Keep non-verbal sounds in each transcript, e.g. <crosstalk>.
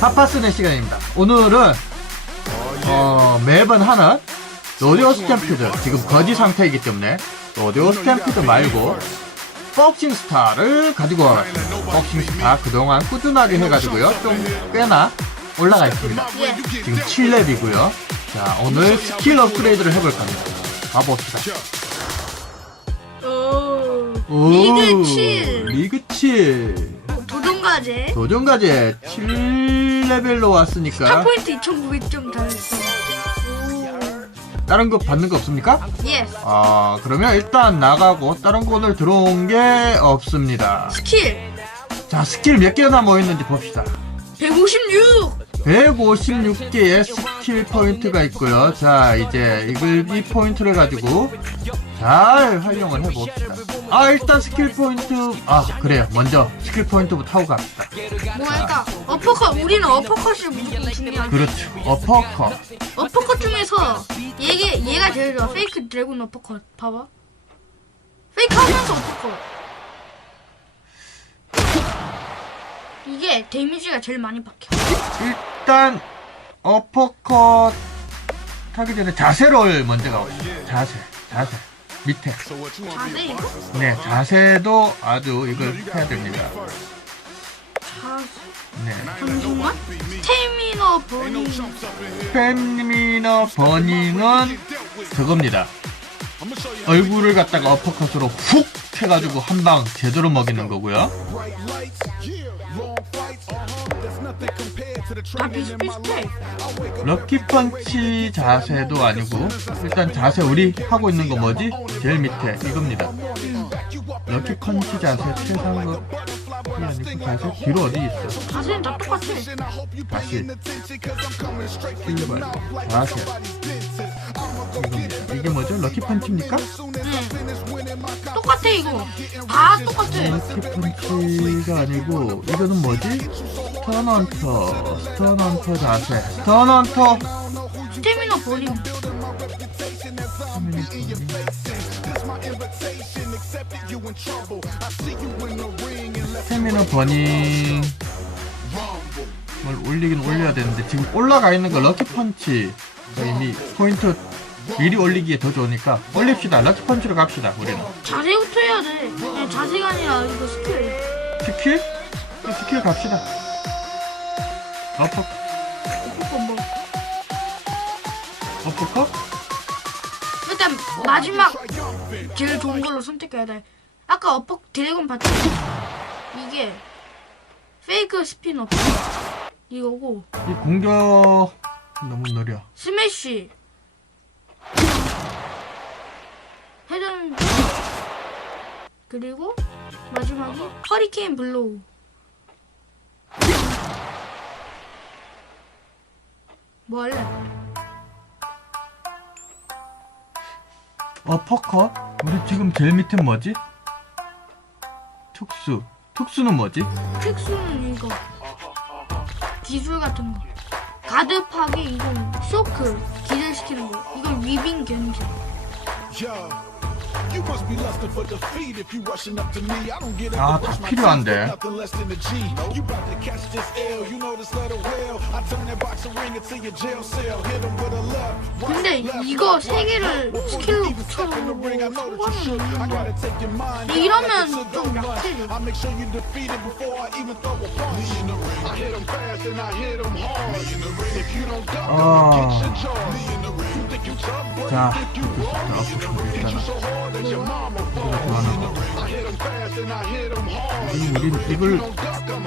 파파 쓰는 시간입니다. 오늘은 어, 매번 하는 로데오 스탬피드 지금 거지 상태이기 때문에 로데오 스탬피드 말고 복싱 스타를 가지고 와봤습니다. 복싱 스타 그동안 꾸준하게 해가지고요 좀 꽤나 올라가 있습니다. 예. 지금 7렙이고요. 자 오늘 스킬 업그레이드를 해볼 겁니다. 가봅시다. 오. 오, 리그 7. 리그 7 도전과제. 도전과제 7레벨로 왔으니까 탑포인트 2,900점 달했어. 다른 거 받는 거 없습니까? 예스. 아 그러면 일단 나가고 다른 거 오늘 들어온 게 없습니다 스킬. 자 스킬 몇 개나 모였는지 봅시다 156. 156개의 스킬 포인트가 있고요 자 이제 이걸 이 포인트를 가지고 잘 활용을 해봅시다 아 일단 스킬 포인트 아 그래요 먼저 스킬 포인트부터 하고 갑시다 뭐랄까. 어퍼컷. 우리는 어퍼컷이 무조건 중요하지. 그렇죠 어퍼컷 어퍼컷 중에서 얘게, 얘가 제일 좋아. 페이크 드래곤 어퍼컷. 봐봐. 페이크 하면서 어퍼컷. 이게 데미지가 제일 많이 박혀. 일단 어퍼컷 하기 전에 자세를 먼저 가봅시다 자세 자세 밑에 자세 이거? 네, 자세도 아주 이걸 해야 됩니다. 자세. 네. 잠시만. 스테미너 버닝. 스패미너 버닝은 저겁니다. 얼굴을 갖다가 어퍼컷으로 훅 해가지고 한 방 제대로 먹이는 거고요. 다 비슷비슷해. 럭키 펀치 자세도 아니고 일단 자세 우리 하고 있는 거 뭐지? 제일 밑에 이겁니다. 럭키 펀치 자세 최상급이 아니고 자세 뒤로 어디 있어? 자세는 다 똑같아. 다시 실발 자세 이겁니다. 이게 뭐죠? 럭키 펀치입니까? 응. 똑같아 이거. 다 똑같아. 럭키 펀치가 아니고 이거는 뭐지? 스턴헌터 스턴헌터 자세 스턴헌터 스테미너 버닝. 스태미너 버닝 뭘 올리긴 올려야 되는데 지금 올라가 있는 거 럭키 펀치 이미 포인트 미리 올리기에 더 좋으니까 올립시다 럭키 펀치로 갑시다 우리는 자세부터 해야 돼. 자세가 아니라 이거 스킬. 스킬? 또 스킬 갑시다 이거 뭐. 어퍼컷? 일단 마지막 제일 좋은 걸로 선택해야 돼. 아까 어퍼 드래곤 봤지? 이게 페이크 어퍼 이거고 이 공격 너무 느려 스매시 헤드는 그리고 마지막이 허리케인 블로우 뭐 할래? 어퍼컷? 우리 지금 제일 밑에 뭐지? 특수 특수는 뭐지? 특수는 이거 기술 같은 거 가드 파기 이건 쇼크 기절시키는 거 이건 위빙 견제 You must be lusting for defeat if you rushing up to me. I don't get it. 아, 다 필요한데. Nothing less than a G. You about to catch this L. You know this letter well. I turn that boxing ring into your jail cell. Hit him with a left. 근데 이거 세 개를 스킬로 붙여놓고 I know that you should. I 상관은 gotta take your mind. 근데 이러면 좀 약해져 I make sure you defeat it before I even throw a punch. Me in the ring. I hit him fast and I hit him hard. Me in the ring. If you don't duck, 아. I'll get your jaw. Me in the ring. You think you tough, but 자, you think you hard. 어퍼컷 일단은 So hard 지금 우리는 이걸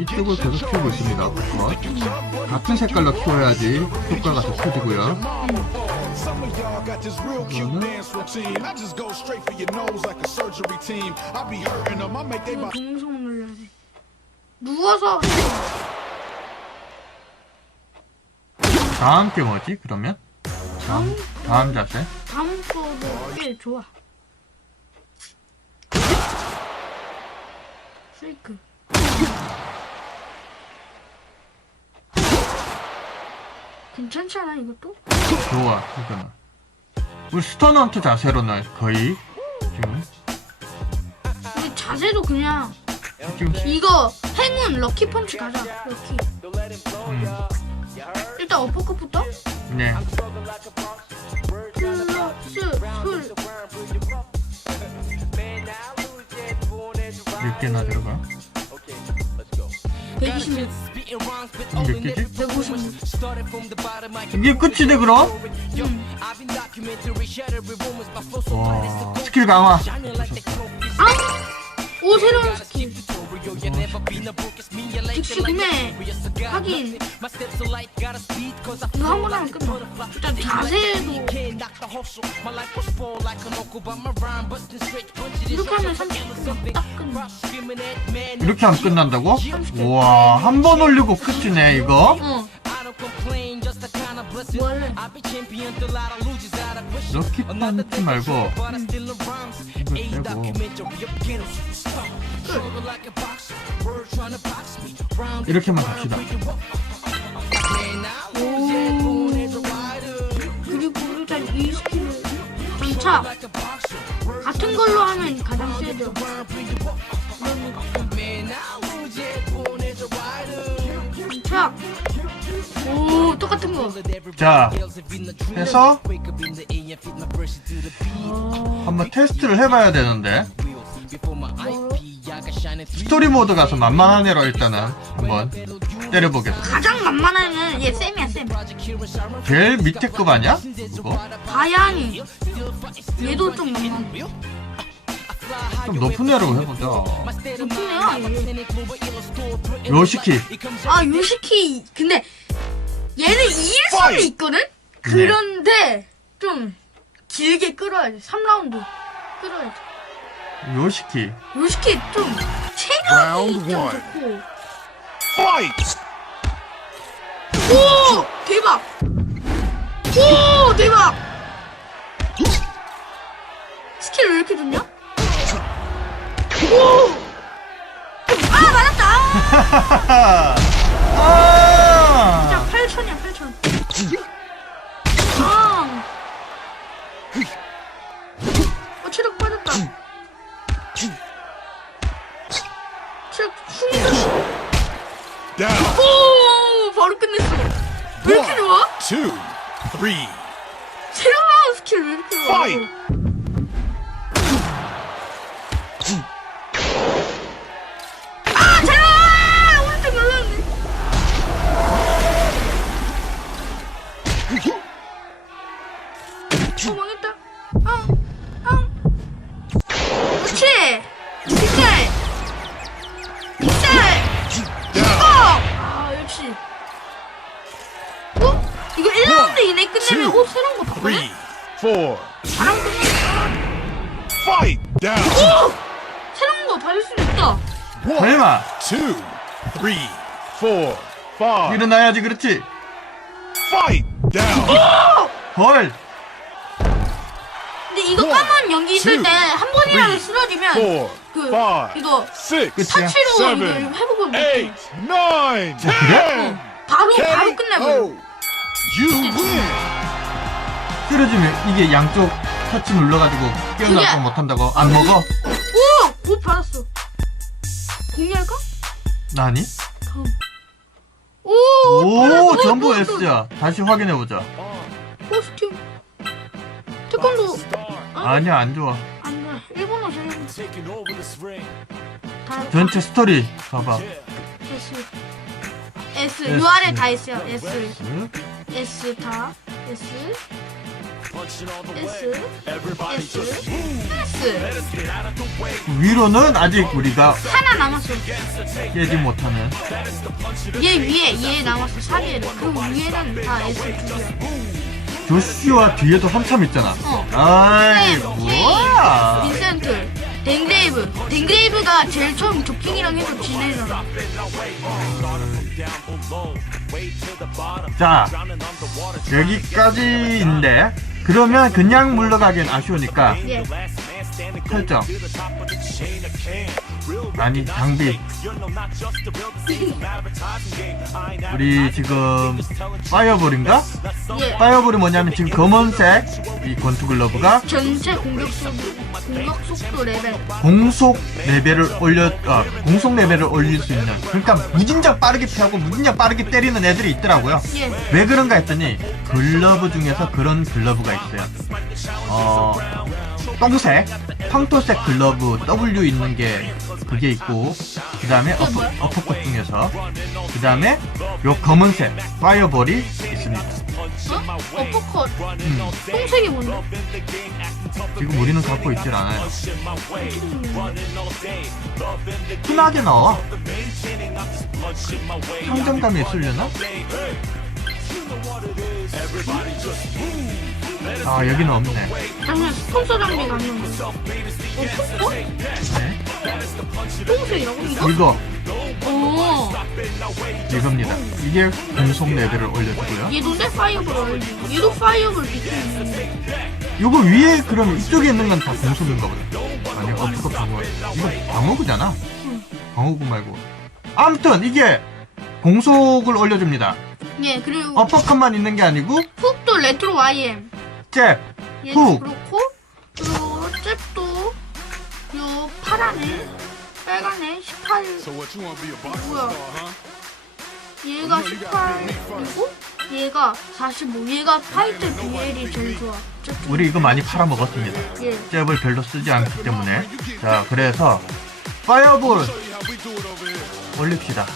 이쪽을 계속 키우고 있습니다. 어퍼컷. 같은 색깔로 키워야지 효과가 더 커지고요. 돼 누워서 다음 게 뭐지? 그러면 다음 다음 자세. 다음 거도 꽤 좋아 페이크 괜찮잖아 이것도? 좋아 이거는. 우리 스턴헌트 자세로는 거의 지금 근데 자세도 그냥 지금 이거 행운 럭키 펀치 가자 럭키 음, 일단 어퍼컷부터 네. 개나 들어가. 126 몇 개지? 156 이게 끝이네 그럼? 와 스킬 강화. 아! 오 새로운 스킬 즉시 구매 확인 이거 한 번 하면 끝나 일단 자세도 이렇게 하면 30분 딱 끝나 이렇게 하면 끝난다고? 우와 한 번 올리고 끝이네 이거. 어 럭키 판티 말고 이거 빼고. 이렇게만 갑시다. 오. 그리고 일단 이 스킬을 전차 같은 걸로 하면 가장 세죠 자 해서 한번 테스트를 해봐야 되는데 스토리 모드 가서 만만한 애로 일단은 한번 때려보겠습니다. 가장 만만한 얘 쌤이야 쌤 제일 밑에 급 아니야? 그거? 다양이 얘도 좀 만만해 좀 높은 애로 해보자. 높네요 얘. 요시키. 아 요시키 근데 얘는 이길 수는 있거든? 그런데 좀 길게 끌어야 돼 3라운드 끌어야 돼 요시키. 요시키 좀 체력이 Round 좀 one. 좋고 Fight! 오 대박 오 대박 스킬 왜 이렇게 좋냐? 오 아 맞았다 <laughs> 아! 아! 자 8천이야 8천 아 어, 체력 빠졌다 체력 충전 Down. 오 바로 끝냈어 왜 이렇게 좋아? Two. Three. 나온 스킬 왜 이렇게 좋아? Fight! 끝내면 two, 옷 새로운 거 바꾸네? Three. Four. 잘하면 끝내 Fight! Down. 오! 새로운 거 받을 수 있다. 설마 Two. Three. Four. Five. 일어나야지 그렇지. Fight! Down. 헐. 근데 이거 One, 까만 연기 있을 two, 때 한 번이라도 three, 쓰러지면 Four. 그 Five. 이거 Six. 끝이야. 사치로 이거 seven, 회복을 못해 Eight. Nine. 그래? Ten. 바로 바로. 끝내버려. 쓰러지면 이게 양쪽 터치 눌러가지고 깨어나고 그게- 못한다고 안 먹어? 오! 옷 받았어 공유할까? 나니? 다음 오! 옷오 전부. S야. 다시 확인해보자. 코스튬 태권도 아니야 안 좋아. 안 돼. 일본어 잘 전체 스토리 봐봐. S S. S. 요 아래 다 S야 S. 응? S 다. S. S. S. S 위로는 아직 우리가 하나 남았어. 깨지 못하는. 얘 위에 얘 남았어. 4개를 그 위에는 다 S 두 개야. 조슈아 뒤에도 한참 있잖아. 어. 아이 네, 뭐야? 빈센트. 댕그레이브. 댕그레이브가 제일 처음 조킹이랑 해서 지내잖아 자 여기까지인데 그러면 그냥 물러가기엔 아쉬우니까 예 설정 아니 장비 우리 지금 파이어볼인가? 예. 파이어볼이 뭐냐면 지금 검은색 이 권투 글러브가 전체 공격 속도, 공격 속도 레벨. 공속 레벨을 올려 아, 공속 레벨을 올릴 수 있는 그러니까 무진장 빠르게 피하고 무진장 빠르게 때리는 애들이 있더라고요. 예. 왜 그런가 했더니 글러브 중에서 그런 글러브가 있어요. 어 똥색, 황토색 글러브 W 있는 게 그게 있고 그 다음에 어퍼, 어퍼컷 중에서 그 다음에 요 검은색 파이어볼이 있습니다. 어? 어퍼컷. 음, 똥색이 뭔데? 지금 우리는 갖고 있질 않아요. 흔하게 나와. 상점감이 있으려나? 아 여기는 없네. 당연 스폰서 장비가 아니면 어? 어퍼컷? 네. 똥색이라고 이거? 이거 어. 이겁니다. 이게 공속 레벨을 올려주고요. 얘도 내 파이어볼 올리고 얘도 파이어볼 비트인데 이거 위에 그럼 이쪽에 있는 건 다 공속인가 보다. 아니 어퍼컷 방어. 이거 방어구잖아. 방어구 말고. 아무튼 이게 공속을 올려줍니다. 예 그리고 어퍼컷만 있는 게 아니고 훅도 레트로 YM 잽, 얘 훅. 그렇고 그리고 잽도 요 파란애 빨간애 18 So what you want to be a boxing 뭐야 star, huh? 얘가 18이고 얘가 45 얘가 파이트 BL이 제일 좋아 잽 우리 이거 많이 팔아먹었습니다. 예 잽을 별로 쓰지 않기 때문에. 자, 그래서 파이어볼 Show you how we do it over here. 올립시다.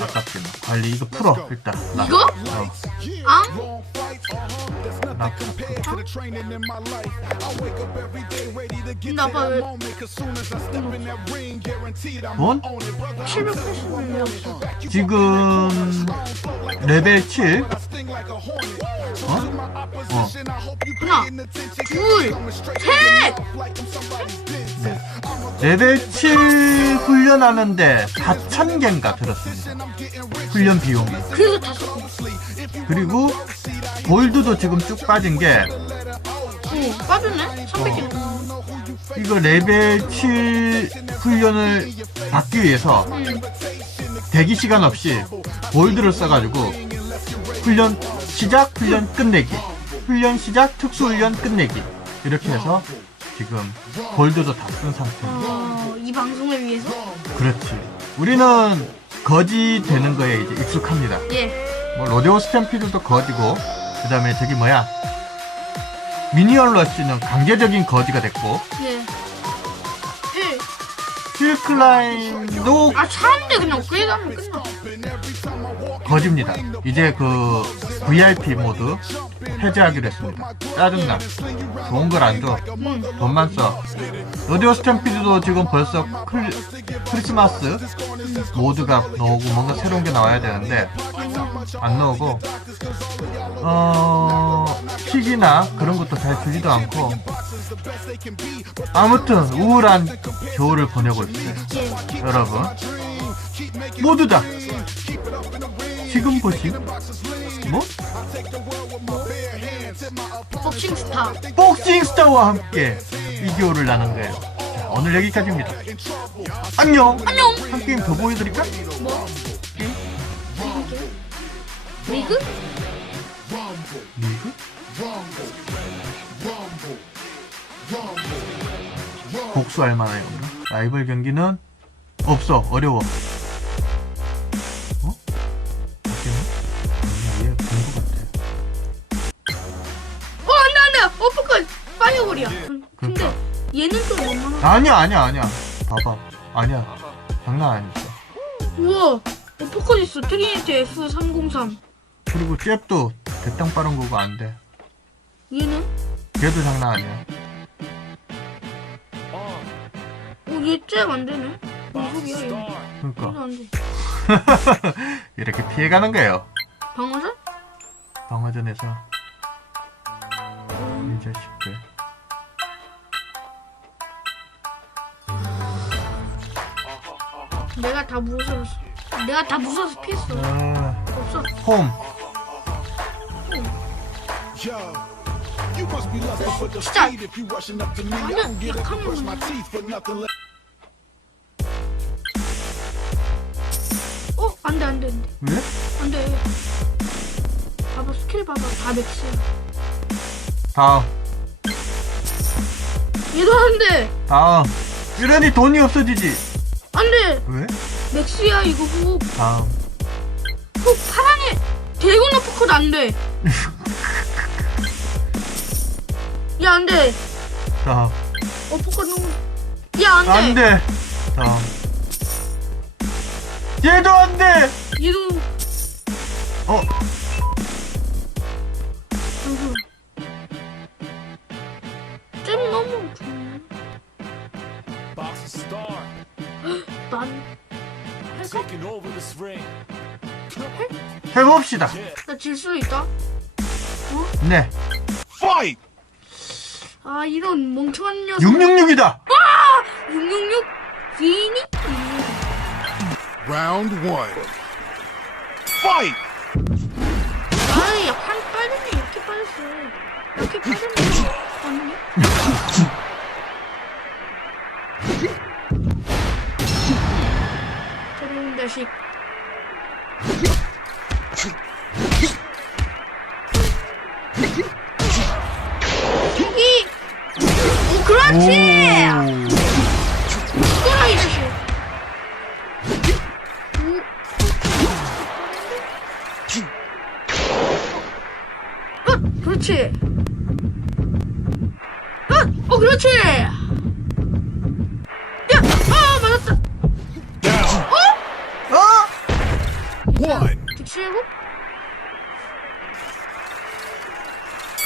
아깝지만 관리 이거 풀어 일단. 나. 이거? 어, 앙? 나. 근데 아빠 왜 돈? on it, brother. 780을 넣었어 지금 레벨 7. Sting like a hornet. So 어? you 하나 paying attention. 둘 Coming straight to 셋! your mouth like I'm somebody's dentist. 네. 레벨 7 훈련하는데 4,000개인가 들었습니다. 훈련 비용이. 그리고 골드도 지금 쭉 빠진 게어 빠졌네? 300개. 이거 레벨 7 훈련을 받기 위해서 대기 시간 없이 골드를 써가지고 훈련 시작, 훈련 끝내기, 훈련 시작, 특수 훈련 끝내기. 이렇게 해서 지금 골드도 다 쓴 상태입니다. 어, 이 방송을 위해서? 그렇지. 우리는 거지 되는 거에 이제 익숙합니다. 예. 뭐 로데오 스탬피드도 거지고 그 다음에 저기 뭐야 미니언 러쉬는 강제적인 거지가 됐고 예. 1. 힐클라인도 아, 차인데 그냥 업그레이드하면 끝나. 거지입니다. 이제 그 VIP 모드 해제하기로 했습니다. 짜증나. 좋은 걸 안 줘. 응. 돈만 써. 로데오 스탬피드도 지금 벌써 클, 크리스마스 모드가 나오고 뭔가 새로운 게 나와야 되는데 안 나오고 어 킥이나 그런 것도 잘 주지도 않고 아무튼 우울한 겨울을 보내고 있어요. 예. 여러분 모두 다 지금 보신 뭐 복싱 스타. 복싱 스타와 함께 나는 거예요. 자, 오늘 여기까지입니다. 안녕. 안녕! 한 게임 더 보여드릴까? 뭐? 리그? 리그? 복수할 만한 건가? 라이벌 경기는 없어 어려워. 아니야 아니야 아니야. 봐봐. 아니야. 장난 아니었어. 우와! 어퍼컷 있어. 트리니티 F303. 그리고 잽도 대땅 빠른 거가 안 돼. 얘는? 걔도 장난 아니야. 어, 얘잽 안 되네. 무슨 소리야, 얘. 그러니까 안 돼. <laughs> 이렇게 피해가는 거예요. 방어전? 방어전에서 이 자식들. 내가 다 무서워서. 내가 다 무서워서 피했어. 아, 없어. 홈. 진짜. 완전 약한 nothing less. 안돼 안돼 안돼 왜? 안돼. 봐봐 스킬 봐봐 다 맥스야. 다음 얘도 안돼 다음 이러니 돈이 없어지지 안돼 왜? 맥스야 이거 훅. 다음 훅 파랑에 대군 어퍼컷 안돼. 야 안돼. 다음 어퍼컷 너무. 야 안 돼. 안돼 다음 얘도 안 돼 얘도. 어 아이고. 잼 너무 좋네. Box of star <gasps> 난 해봅시다 나 질수 있다. 네 Fight! 아 이런 멍청한 녀석. 666이다 666 비니? Round one. Fight! 아이 약간 빠졌네 이렇게 빠졌어. 이렇게 빠졌네. 아니? <laughs> 저런 자식. 이. 딕스해고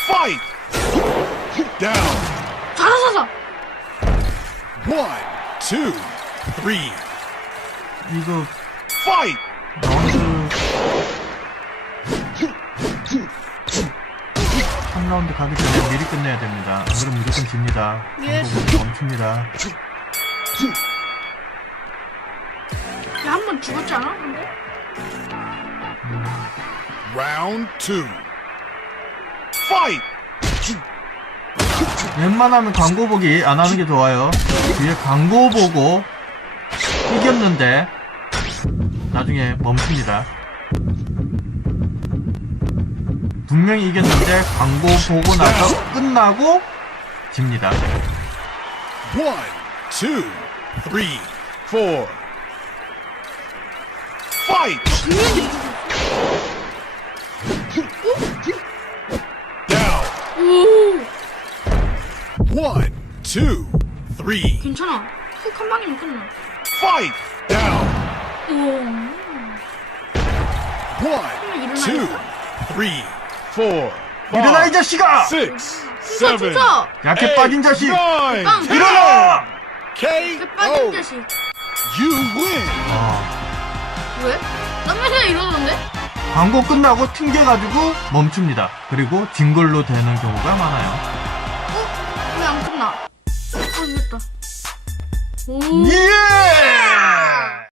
Fight! Down. 자자자자. One, two, three. 이거 Fight! 라운드 3라운드 가기 전에 미리 끝내야 됩니다 안 그러면 무조건 집니다 예. 광고는 멈춥니다 야, 한 번 죽었지 않아? 근데? Round two. Fight! 웬만하면 광고 보기 안 하는 게 좋아요 뒤에 광고 보고 이겼는데 나중에 멈춥니다 분명히 이겼는데 광고 보고 나서 끝나고 집니다 One, two, three, four. Fight! One, two, three. 괜찮아. 훅 한 방이면 끝나. Fight! Down. 오, One, two, three, four. 일어나 이 five, 자식아! Six, 진짜, seven, 진짜. 약해 eight, 빠진 자식! nine, 빵. 일어나! K. 그 빠진 O. 자식. You win. 어, 왜? 난 맨날 이러던데? 광고 끝나고 튕겨가지고 멈춥니다 그리고 진 걸로 되는 경우가 많아요 어? 왜 안 끝나. 아, 어, 이겼다. 오. 예!